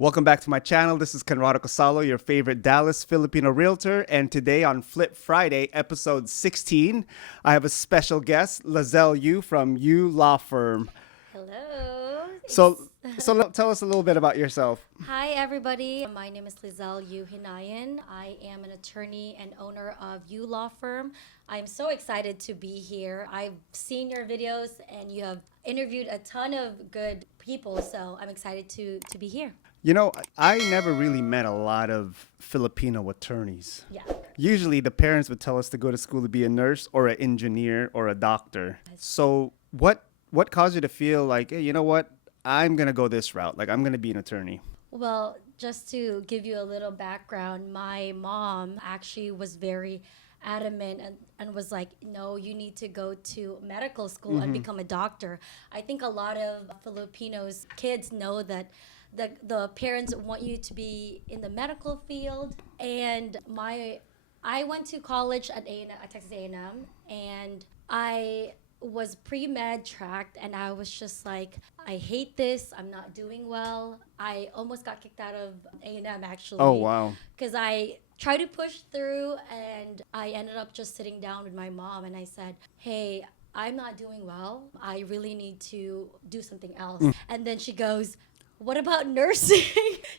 Welcome back to my channel. This is Conrado Casallo, your favorite Dallas Filipino realtor. And today on Flip Friday, episode 16, I have a special guest, Liezyl from You Law Firm. Hello. So, tell us a little bit about yourself. Hi, everybody. My name is Liezyl Hinayan. I am an attorney and owner of You Law Firm. I'm so excited to be here. I've seen your videos and you have interviewed a ton of good people, so I'm excited to be here. You know, I never really met a lot of Filipino attorneys. Yeah. Usually the parents would tell us to go to school to be a nurse or an engineer or a doctor. So what caused you to feel like, hey, you know what? I'm going to go this route. Like, I'm going to be an attorney. Well, just to give you a little background, my mom actually was very adamant and was like, no, you need to go to medical school and become a doctor. I think a lot of Filipinos kids know that the parents want you to be in the medical field. And I went to college at Texas A&M, and I was pre-med tracked, and I was just like, I hate this. I'm not doing well. I almost got kicked out of A&M actually. Oh, wow. Because I tried to push through, and I ended up just sitting down with my mom, and I said, hey, I'm not doing well. I really need to do something else. And then she goes, what about nursing?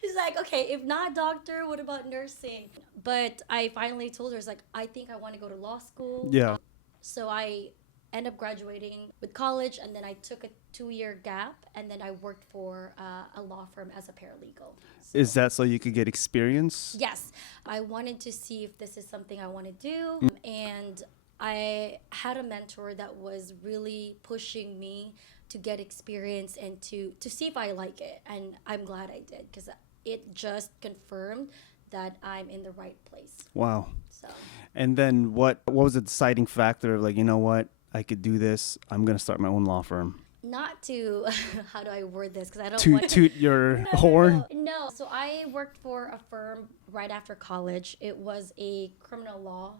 She's like, okay, if not doctor, what about nursing? But I finally told her, it's like, I think I want to go to law school. Yeah. So I ended up graduating with college, and then I took a 2-year gap, and then I worked for a law firm as a paralegal. So, Is that so you could get experience? yes, I wanted to see if this is something I want to do. And I had a mentor that was really pushing me to get experience and to see if I like it. And I'm glad I did, because it just confirmed that I'm in the right place. Wow. So And then what was the deciding factor of like, you know what? I could do this. I'm going to start my own law firm. not to, how do I word this? Because I don't Toot, want toot your No, horn. No. So I worked for a firm right after college. It was a criminal law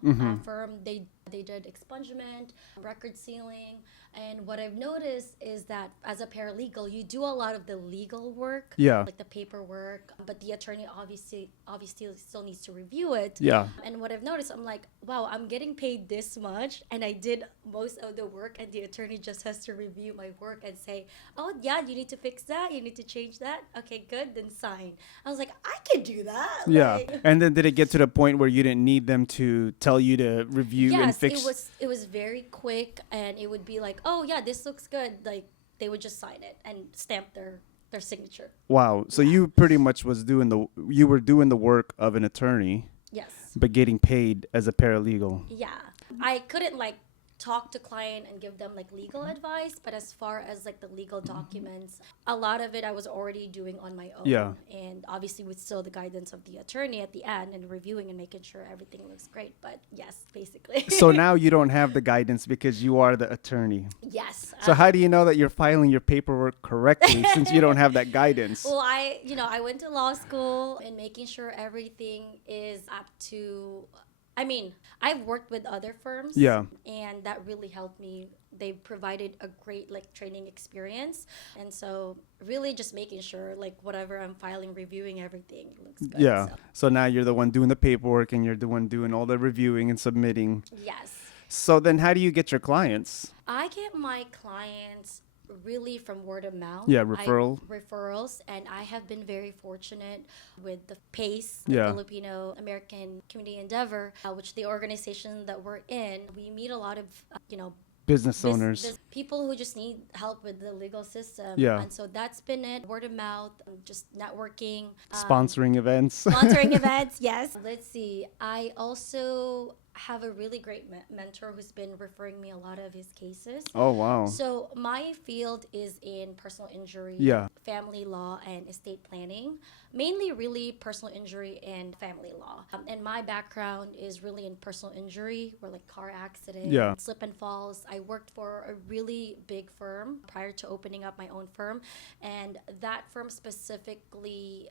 firm. They did expungement, record sealing, and what I've noticed is that as a paralegal, you do a lot of the legal work, Yeah. like the paperwork, but the attorney obviously still needs to review it. Yeah. And what I've noticed, I'm like, wow, I'm getting paid this much, and I did most of the work, and the attorney just has to review my work and say, oh yeah, you need to fix that, you need to change that. Okay, good, then sign. I was like, I can do that. Yeah. Like, And then did it get to the point where you didn't need them to tell you to review and yes, fix? it was very quick, and it would be like, oh yeah, this looks good. Like they would just sign it and stamp their signature. Wow. So you pretty much you were doing the work of an attorney, Yes. but getting paid as a paralegal. Yeah. I couldn't like talk to client and give them like legal advice, but as far as like the legal documents, a lot of it I was already doing on my own. Yeah. And obviously with still the guidance of the attorney at the end and reviewing and making sure everything looks great. But yes, basically. So now you don't have the guidance because you are the attorney. Yes. So how do you know that you're filing your paperwork correctly since you don't have that guidance? Well, I went to law school and making sure everything is up to. I mean, I've worked with other firms, Yeah. and that really helped me. They provided a great like training experience, and so really just making sure like whatever I'm filing, reviewing everything looks good. Yeah. So, So now you're the one doing the paperwork and you're the one doing all the reviewing and submitting. yes, So then how do you get your clients? I get my clients really from word of mouth. Yeah, Referrals, and I have been very fortunate with the PACE, the Yeah. Filipino American Community Endeavor, which the organization that we're in. We meet a lot of Business owners. people who just need help with the legal system. Yeah. And so that's been it. Word of mouth, just networking, Sponsoring events. sponsoring events. Yes. Let's see. I also have a really great mentor who's been referring me a lot of his cases. Oh, wow. So my field is in personal injury, Yeah. family law, and estate planning. Mainly really personal injury and family law. And my background is really in personal injury, where like car accidents, Yeah. slip and falls. I worked for a really big firm prior to opening up my own firm. And that firm specifically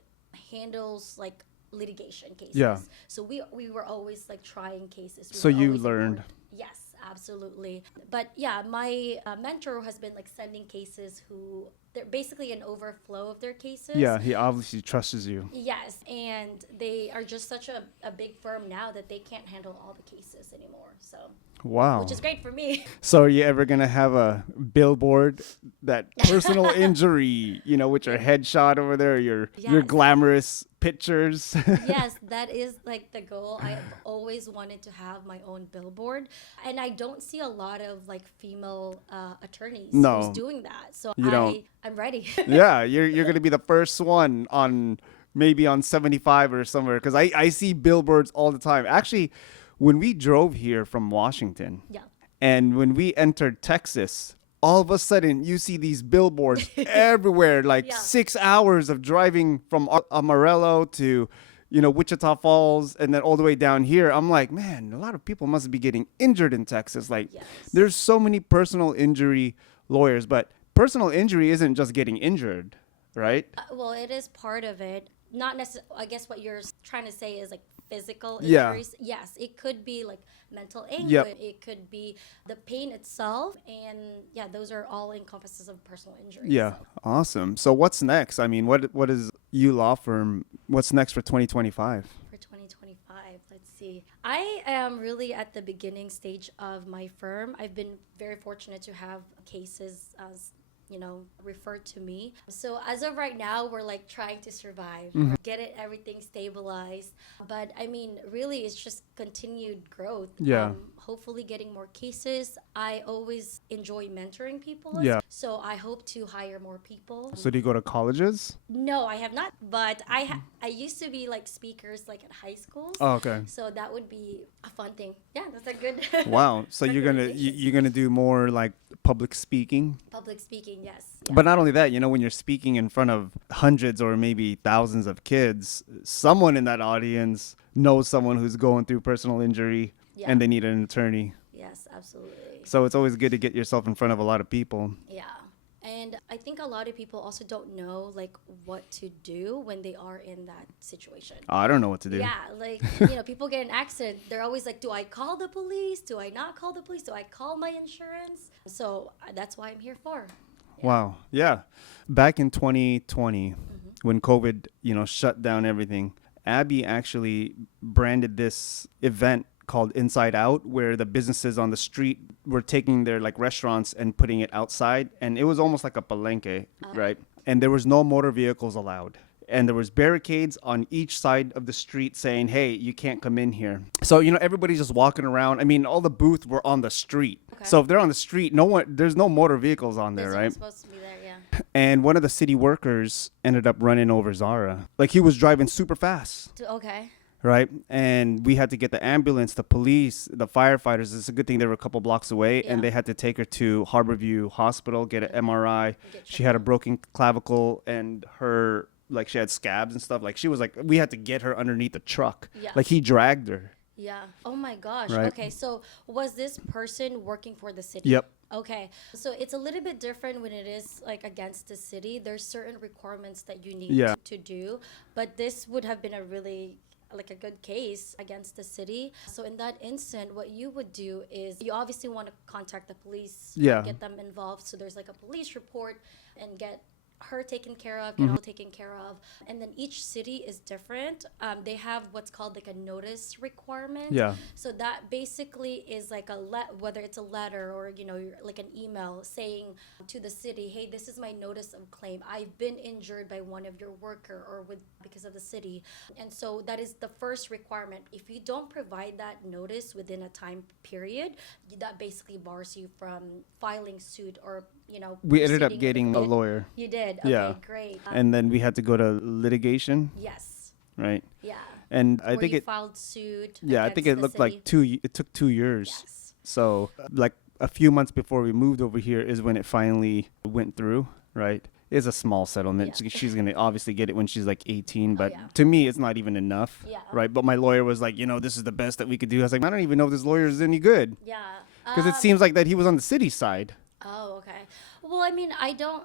handles like litigation cases. Yeah. So we were always like trying cases. We So were you always learned. involved. Yes, absolutely. But yeah, my mentor has been like sending cases who they're basically an overflow of their cases. Yeah, he obviously trusts you. Yes, and they are just such a big firm now that they can't handle all the cases anymore. So, Wow. which is great for me. So are you ever gonna have a billboard that personal injury, with your headshot over there, your Yes. glamorous pictures? Yes, that is like the goal. I have always wanted to have my own billboard, and I don't see a lot of like female attorneys No. who's doing that. So You don't. I'm ready. Yeah, you're gonna be the first one on maybe on 75 or somewhere because I see billboards all the time. Actually, when we drove here from Washington Yeah. and when we entered Texas, all of a sudden you see these billboards everywhere, like Yeah. 6 hours of driving from Amarillo to Wichita Falls and then all the way down here. I'm like, man, a lot of people must be getting injured in Texas. Like Yes. there's so many personal injury lawyers, but personal injury isn't just getting injured, right? Well, it is part of it. Not necessarily. I guess what you're trying to say is like physical Yeah. injuries. Yes, it could be like mental anguish. Yep. It could be the pain itself, and yeah, those are all encompasses of personal injuries. Yeah, awesome. So what's next? I mean, what is you law firm? What's next for 2025? For 2025, let's see. I am really at the beginning stage of my firm. I've been very fortunate to have cases as referred to me. So as of right now, we're like trying to survive, get everything stabilized. But I mean, really, it's just continued growth. Yeah. Hopefully getting more cases. I always enjoy mentoring people. Yeah. So I hope to hire more people. So do you go to colleges? No, I have not. But I used to be like speakers like at high schools. Oh, okay. So that would be a fun thing. Yeah, that's a good. Wow. So you're gonna do more like public speaking? Public speaking, yes. Yeah. But not only that, when you're speaking in front of hundreds or maybe thousands of kids, someone in that audience knows someone who's going through personal injury Yeah. and they need an attorney. Yes, absolutely. So it's always good to get yourself in front of a lot of people. Yeah. And I think a lot of people also don't know like what to do when they are in that situation. I don't know what to do. Yeah, like people get in an accident. They're always like, "Do I call the police? Do I not call the police? Do I call my insurance?" So that's why I'm here for. Wow. Yeah. Back in 2020, when COVID, shut down everything, Abby actually branded this event called Inside Out, where the businesses on the street were taking their like restaurants and putting it outside. And it was almost like a palenque, right? And there was no motor vehicles allowed. And there was barricades on each side of the street saying, hey, you can't come in here. So, everybody's just walking around. I mean, all the booths were on the street. Okay. So if they're on the street, there's no motor vehicles on there, This right? one's supposed to be there, yeah. And one of the city workers ended up running over Zara. Like he was driving super fast, Okay. right? And we had to get the ambulance, the police, the firefighters. It's a good thing they were a couple blocks away, Yeah. and they had to take her to Harborview Hospital, get an MRI. Get She had a checked out. broken clavicle, and she had scabs and stuff. Like she was like, we had to get her underneath the truck. Yeah. Like he dragged her. Yeah. Oh my gosh. Right. Okay. So was this person working for the city? Yep. Okay. So it's a little bit different when it is like against the city. There's certain requirements that you need Yeah. to do, but this would have been a really like a good case against the city. So in that instant, what you would do is you obviously want to contact the police, Yeah. get them involved. So there's like a police report and get her taken care of, get all taken care of. And then each city is different. They have what's called like a notice requirement. Yeah. So that basically is like whether it's a letter or like an email saying to the city, hey, this is my notice of claim. I've been injured by one of your worker or because of the city. And so that is the first requirement. If you don't provide that notice within a time period, that basically bars you from filing suit or We ended up proceeding with getting a it. lawyer. You did. Okay, Yeah. great. And then we had to go to litigation, Yes. right? Yeah. And I Where think you filed suit. yeah, I think it against the looked like city. it took 2 years. Yes. So like a few months before we moved over here is when it finally went through, right? It's a small settlement. Yeah. She's going to obviously get it when she's like 18, but yeah. to me, it's not even enough, Yeah. right? But my lawyer was like, this is the best that we could do. I was like, I don't even know if this lawyer is any good Yeah. because it seems like that he was on the city side. Oh, okay. Well, I mean, I don't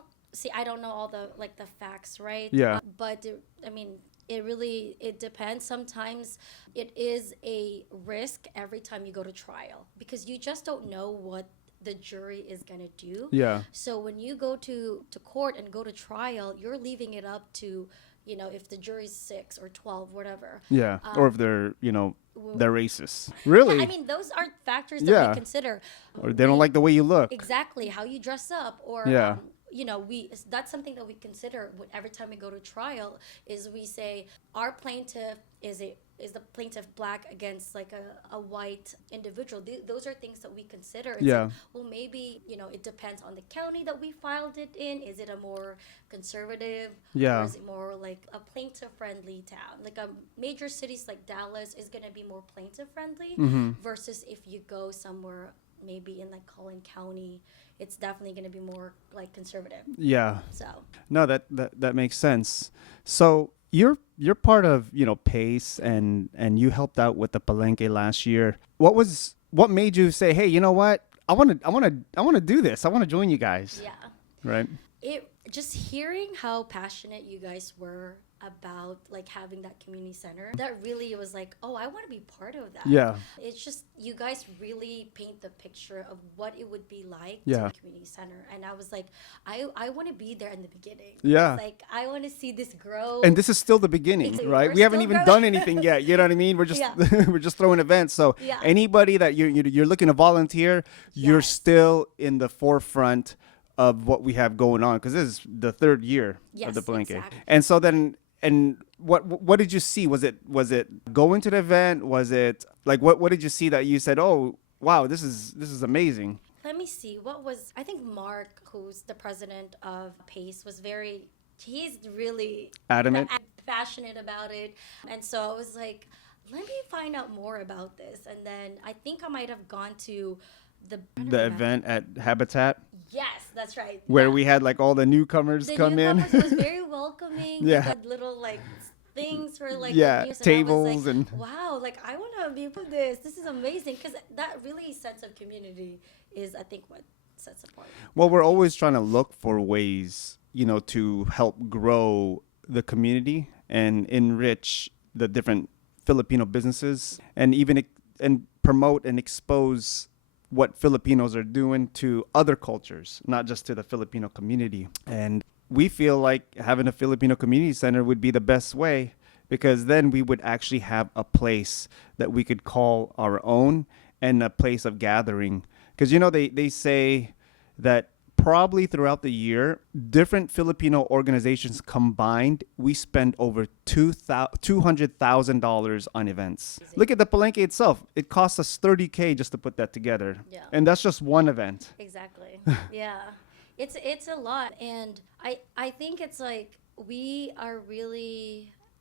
know all the like the facts, right? Yeah. But I mean, it depends. Sometimes it is a risk every time you go to trial because you just don't know what the jury is gonna do. Yeah. So when you go to court and go to trial, you're leaving it up to, if the jury's 6 or 12, whatever. Yeah. Or if they're, they're racist. Really? Yeah, I mean, those are factors that Yeah. we consider. Or they don't like the way you look. Exactly how you dress up, or Yeah. we that's something that we consider every time we go to trial. Is we say our plaintiff is the plaintiff black against like a white individual. Those are things that we consider. It's Yeah. like, well, maybe it depends on the county that we filed it in. Is it a more conservative, Yeah. or is it more like a plaintiff friendly town? Like a major cities like Dallas is going to be more plaintiff friendly versus if you go somewhere maybe in like Collin County, it's definitely going to be more like conservative. Yeah. So No, that makes sense. So you're part of Pace, and you helped out with the Palenque last year. What made you say, hey, you know what? I want to do this. I want to join you guys. yeah, Right. it just hearing how passionate you guys were about like having that community center, that really was like, oh, I want to be part of that. Yeah. It's just you guys really paint the picture of what it would be like Yeah. to have a community center, and I was like, I want to be there in the beginning. Yeah. It's like I want to see this grow. And this is still the beginning, Exactly. right? We're We haven't still even growing. done anything yet. You know what I mean? We're just Yeah. we're just throwing events. So Yeah. anybody that you're looking to volunteer, you're Yes. still in the forefront of what we have going on, because this is the third year Yes, of the Palenque. exactly. And so then, and what did you see? Was it going to the event? Was it like what did you see that you said, oh wow, this is amazing? Let me see. I think Mark, who's the president of Pace, he's really Adamant? passionate about it. And so I was like, let me find out more about this. And then I think I might have gone to The event at Habitat, Yes, that's right. where Yeah. we had like all the newcomers The come in. newcomers was very welcoming. Yeah. They had little like things for like Yeah, the news, tables and I was like, and- wow, like I want to be part of this. This is amazing, because that really sense of community is, I think, what sets apart. Well, we're always trying to look for ways, to help grow the community and enrich the different Filipino businesses, and even and promote and expose what Filipinos are doing to other cultures, not just to the Filipino community. And we feel like having a Filipino community center would be the best way, because then we would actually have a place that we could call our own and a place of gathering. Because, they say that probably throughout the year, different Filipino organizations combined, we spend over $200,000 on events. Look at the Palenque itself. It costs us $30K just to put that together. Yeah. And that's just one event. Exactly. Yeah. It's a lot, and I think it's like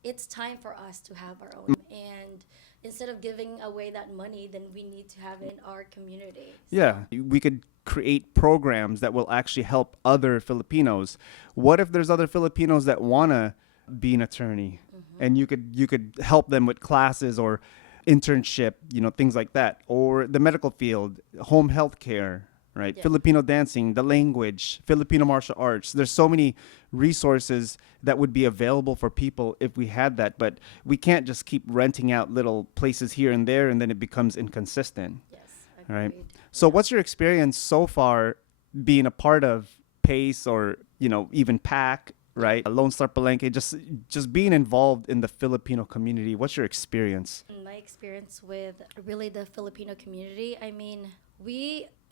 it's time for us to have our own, and instead of giving away that money, then we need to have it in our community. Yeah, we could create programs that will actually help other Filipinos. What if there's other Filipinos that want to be an attorney, and you could help them with classes or internship, things like that, or the medical field, home health care, right? Yeah. Filipino dancing, the language, Filipino martial arts. There's so many resources that would be available for people if we had that, but we can't just keep renting out little places here and there, and then it becomes inconsistent. Yes. Right. Agreed. So what's your experience so far being a part of PACE, or, even PAC, right? Lone Star Palenque, just being involved in the Filipino community? What's your experience? My experience with really the Filipino community, I mean,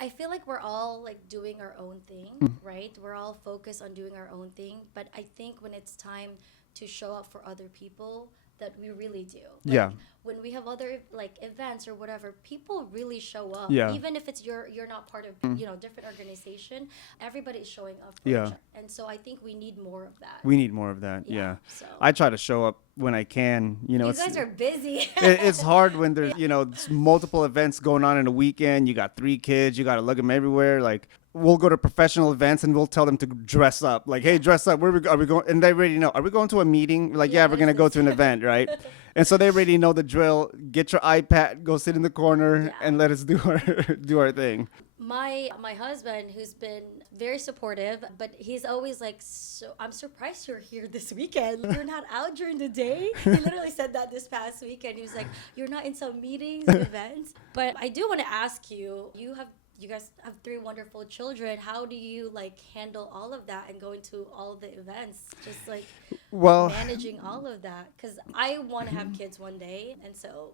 I feel like we're all like doing our own thing, right? We're all focused on doing our own thing, but I think when it's time to show up for other people, that we really do. Like, Yeah. When we have other like events or whatever, people really show up. Yeah. Even if it's you're not part of different organization, everybody's showing up for Yeah. each other. And so I think we need more of that. We need more of that. Yeah. So I try to show up when I can. you It's, guys are busy. it's hard when there's multiple events going on in a weekend. You got 3 kids, you got to lug them everywhere. Like, we'll go to professional events and we'll tell them to dress up. Like, hey, dress up. Are we going? And they already know. Are we going to a meeting? We're like, yeah, we're gonna go to an event, right? And so they already know the drill. Get your iPad, go sit in the corner, Yeah. and let us do our thing. My husband, who's been very supportive, but he's always like, so I'm surprised you're here this weekend. You're not out during the day. He literally said that this past weekend. He was like, you're not in some meetings and events. But I do want to ask you, you have you guys have three wonderful children. How do you like handle all of that and going to all the events? Just like Well, managing all of that, because I want to have kids one day, and so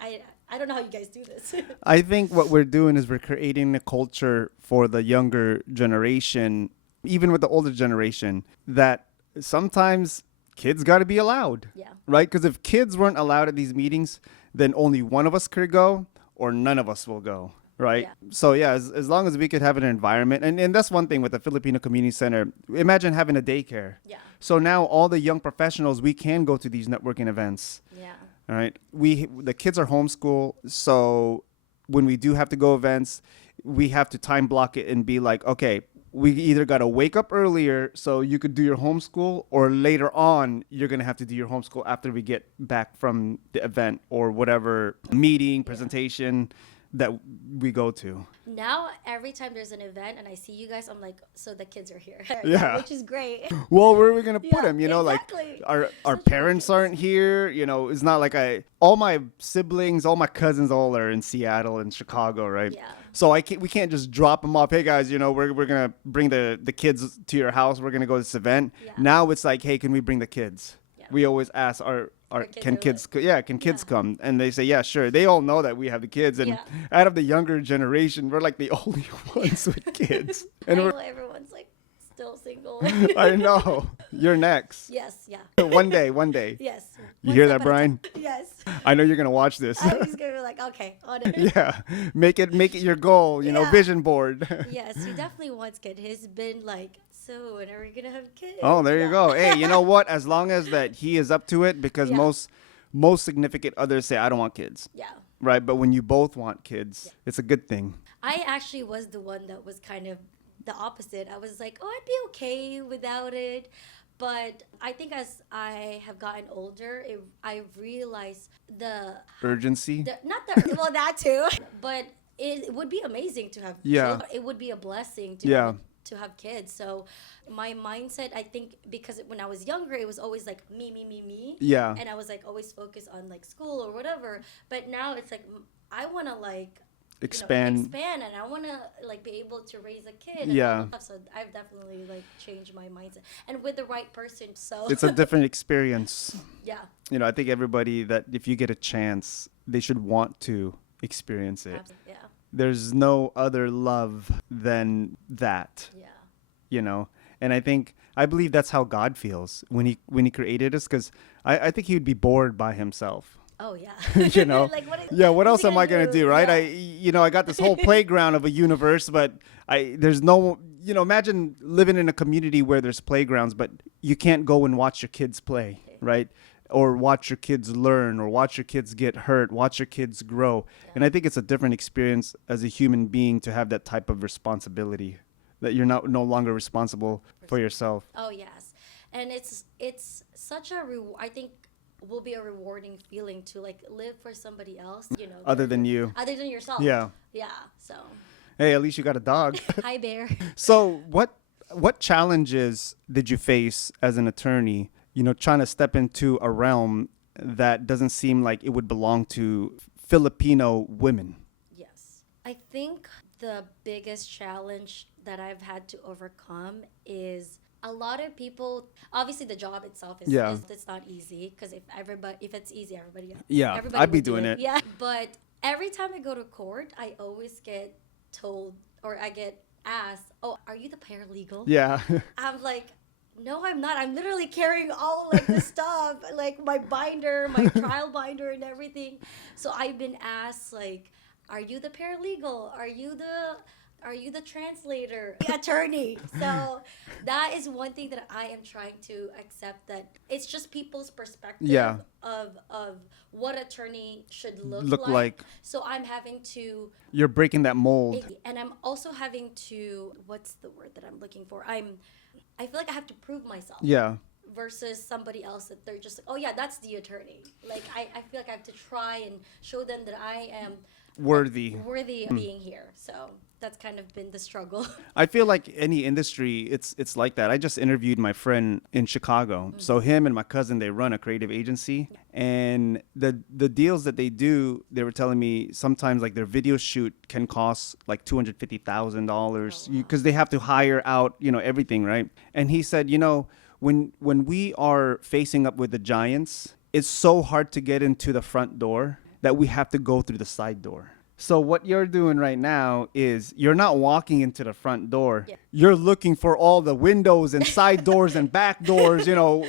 I don't know how you guys do this. I think what we're doing is we're creating a culture for the younger generation, even with the older generation, that sometimes kids got to be allowed, Yeah. right? Because if kids weren't allowed at these meetings, then only one of us could go or none of us will go, right? Yeah. So, yeah, as long as we could have an environment, and that's one thing with the Filipino Community Center. Imagine having a daycare. Yeah. So now all the young professionals, we can go to these networking events. Yeah. All right. The kids are homeschool, so when we do have to go events, we have to time block it and be like, okay, we either got to wake up earlier so you could do your homeschool, or later on you're going to have to do your homeschool after we get back from the event or whatever meeting, presentation that we go to. Now every time there's an event and I see you guys, I'm like, so the kids are here. Yeah. Which is great. Well, where are we gonna put Yeah, them? You know, exactly. like our Such parents kids. aren't here. You know, it's not like all my siblings, all my cousins, all are in Seattle and Chicago, right? Yeah. So we can't just drop them off. Hey guys, you know, we're gonna bring the kids to your house. We're gonna go to this event. Yeah. Now it's like, hey, can we bring the kids? Yeah. We always ask kids can are kids lit. can kids Yeah. come? And they say, yeah, sure. They all know that we have the kids, and Yeah. out of the younger generation, we're like the only ones with kids. I And know we're everyone's like still single. I know. You're next. Yes, yeah. One day. Yes. You One hear step that, at a Brian? time. Yes. I know you're gonna watch this. I'm just gonna be like, okay, on it. Yeah, make it your goal. You know, Yeah. vision board. Yes, he definitely wants kids. He's been like, so when are we gonna have kids? Oh, there you Yeah. go. Hey, you know what? As long as that he is up to it, because Yeah. most significant others say I don't want kids, Yeah. right? But when you both want kids, it's a good thing. I actually was the one that was kind of the opposite. I was like, oh, I'd be okay without it. But I think as I have gotten older, I realized Urgency. well, that too, but it would be amazing to have Yeah. children. It would be a blessing to Yeah. to have kids. So my mindset, I think, because when I was younger, it was always like me. Yeah. And I was like always focused on like school or whatever. But now it's like I want to like Expand. expand, and I want to like be able to raise a kid. And Yeah. all that stuff. So I've definitely like changed my mindset, and with the right person. So It's a different experience. yeah, You know, I think everybody that if you get a chance, they should want to experience it. absolutely. Yeah, There's no other love than that. yeah, You know, and I believe that's how God feels when he created us, because I think he would be bored by himself. oh yeah. You know, like what? yeah, what what's else he am I gonna do, right? Yeah. I got this whole playground of a universe, but there's no, imagine living in a community where there's playgrounds, but you can't go and watch your kids play, right? Or watch your kids learn, or watch your kids get hurt, watch your kids grow. And I think it's a different experience as a human being to have that type of responsibility, that you're no longer responsible for yourself. Oh yes, and it's such a I think will be a rewarding feeling to like live for somebody else. Other than you. other than yourself. Yeah. Yeah. So Hey, at least you got a dog. hi Bear. So what challenges did you face as an attorney, trying to step into a realm that doesn't seem like it would belong to Filipino women? Yes. I think the biggest challenge that I've had to overcome is a lot of people, obviously the job itself is, Yeah. it's not easy, because if it's easy, everybody Yeah, everybody I'd be would do doing it. Yeah. But every time I go to court, I always get told, or I get asked, oh, are you the paralegal? Yeah. I'm like, no, I'm not. I'm literally carrying all like the stuff, like my binder, my trial binder, and everything. So I've been asked, like, are you the paralegal? Are you the translator, the attorney? So that is one thing that I am trying to accept, that it's just people's perspective Yeah. of what attorney should Look like. So I'm having to, You're breaking that mold. and I'm also having to, what's the word that I'm looking for? I feel like I have to prove myself. Yeah. Versus somebody else that they're just like, oh yeah, that's the attorney. Like I feel like I have to try and show them that worthy. of being here. So that's kind of been the struggle. I feel like any industry, it's like that. I just interviewed my friend in Chicago. So him and my cousin, they run a creative agency, and the deals that they do, they were telling me sometimes like their video shoot can cost like $250,000 because they have to hire out, everything, right? And he said, when we are facing up with the giants, it's so hard to get into the front door that we have to go through the side door. So what you're doing right now is you're not walking into the front door. Yeah. You're looking for all the windows and side doors and back doors,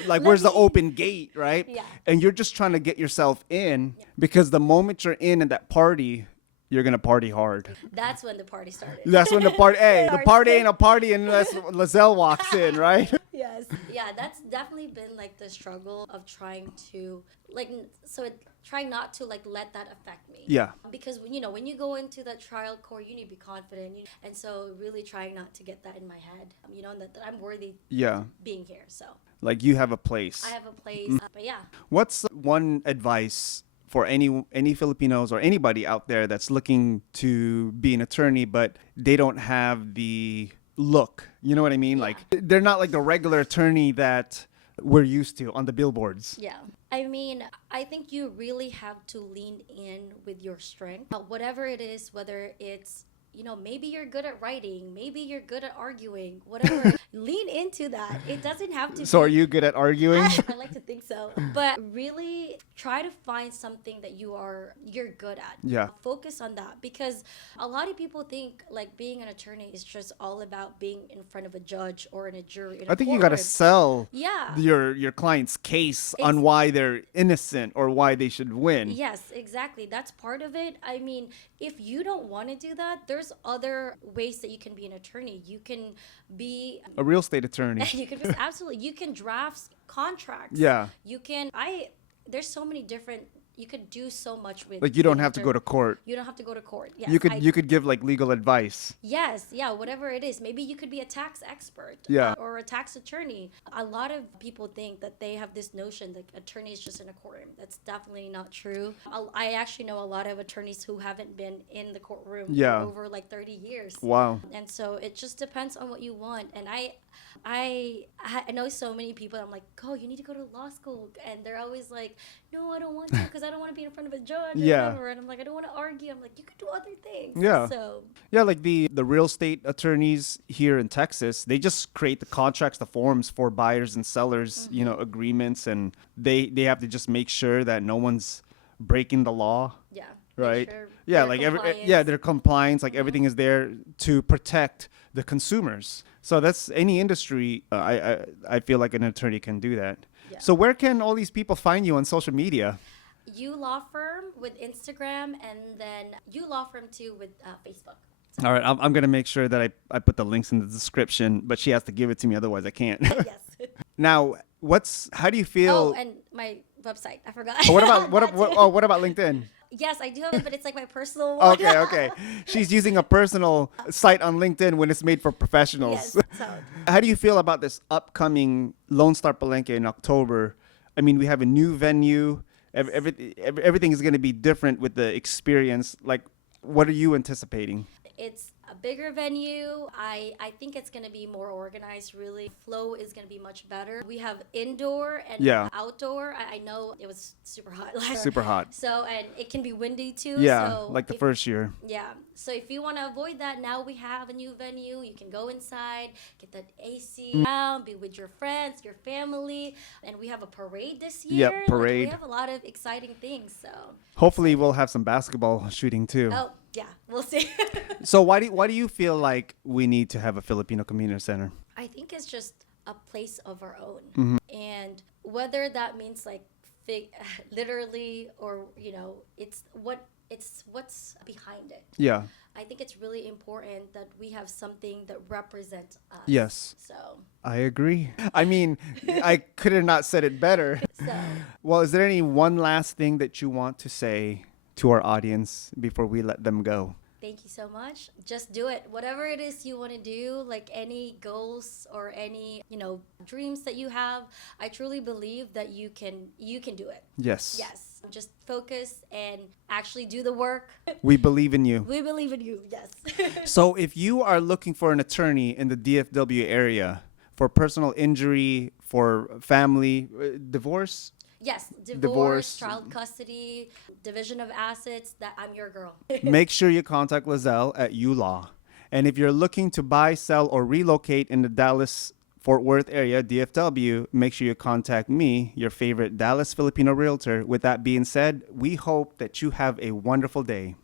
like where's the open gate, right? Yeah. And you're just trying to get yourself in because the moment you're in that party, you're going to party hard. That's when the party started. That's when the party, the party ain't a party unless Liezyl walks in, right? Yes. Yeah, that's definitely been like the struggle of trying to trying not to like let that affect me. Yeah. Because when you go into that trial court, you need to be confident, and so really trying not to get that in my head. That I'm worthy. Yeah. Being here. So. Like you have a place. I have a place, but yeah. What's one advice for any Filipinos or anybody out there that's looking to be an attorney, but they don't have the look? You know what I mean? Yeah. Like they're not like the regular attorney that we're used to on the billboards. Yeah. I think you really have to lean in with your strength. Whatever it is, whether it's maybe you're good at writing, maybe you're good at arguing, whatever. Lean into that. It doesn't have to So be. are you good at arguing? I like to think so. But really try to find something that you're good at. Yeah. Focus on that, because a lot of people think like being an attorney is just all about being in front of a judge or in a jury. In a I think you got to courtroom. sell Yeah. your client's case on why they're innocent or why they should win. Yes, exactly. That's part of it. If you don't want to do that, there's other ways that you can be an attorney. You can be A real estate attorney. absolutely. You can draft contracts. Yeah. You can. There's so many different. You could do so much with. Like you don't have to go to court. You don't have to go to court. Yes, You could give like legal advice. Yes, yeah, whatever it is. Maybe you could be a tax expert. Yeah. Or a tax attorney. A lot of people think that they have this notion that attorneys just in a courtroom. That's definitely not true. I actually know a lot of attorneys who haven't been in the courtroom Yeah. for over like 30 years. Wow. And so it just depends on what you want. And I know so many people. I'm like, you need to go to law school, and they're always like, no, I don't want to, because I don't want to be in front of a judge. Yeah. Or whatever. And I'm like, I don't want to argue. I'm like, you could do other things. Yeah. So Yeah, like the real estate attorneys here in Texas, they just create the contracts, the forms for buyers and sellers, agreements, and they have to just make sure that no one's breaking the law. yeah. Right. Make sure Yeah, their like compliance. their compliance, like everything is there to protect the consumers. So that's any industry. I feel like an attorney can do that. Yeah. So where can all these people find you on social media? You Law Firm with Instagram, and then You Law Firm too with Facebook. All right, I'm gonna make sure that I put the links in the description, but she has to give it to me, otherwise I can't. Yes. Now, how do you feel? Oh, and my website. I forgot. What about what about LinkedIn? Yes, I do have it, but it's like my personal one. Okay. She's using a personal site on LinkedIn when it's made for professionals. Yes. So, How do you feel about this upcoming Lone Star Palenque in October? I mean, we have a new venue. Everything is going to be different with the experience. Like, what are you anticipating? it's a bigger venue. I think it's going to be more organized, really. Flow is going to be much better. We have indoor and Yeah. outdoor. I know it was super hot last year. Super hot. So, and it can be windy too. Yeah, So like the if- first year. Yeah. So if you want to avoid that, now we have a new venue. You can go inside, get that AC down, be with your friends, your family. And we have a parade this year. Yep, parade. We have a lot of exciting things. So, Hopefully, we'll have some basketball shooting too. oh, yeah, we'll see. So why do you feel like we need to have a Filipino community center? I think it's just a place of our own. Mm-hmm. And whether that means like literally or, it's what's behind it. Yeah. I think it's really important that we have something that represents us. Yes. So, I agree. I mean, I could have not said it better. so Well, is there any one last thing that you want to say to our audience before we let them go? thank you so much. Just do it. Whatever it is you want to do, like any goals or any, dreams that you have, I truly believe that you can do it. Yes. Yes. Just focus and actually do the work. We believe in you. We believe in you. Yes. So if you are looking for an attorney in the DFW area for personal injury, for family, divorce, Yes, Divorce. divorce, child custody, division of assets, that I'm your girl. make sure you contact Liezyl at ULaw. And if you're looking to buy, sell, or relocate in the Dallas Fort Worth area, DFW, make sure you contact me, your favorite Dallas Filipino realtor. With that being said, we hope that you have a wonderful day.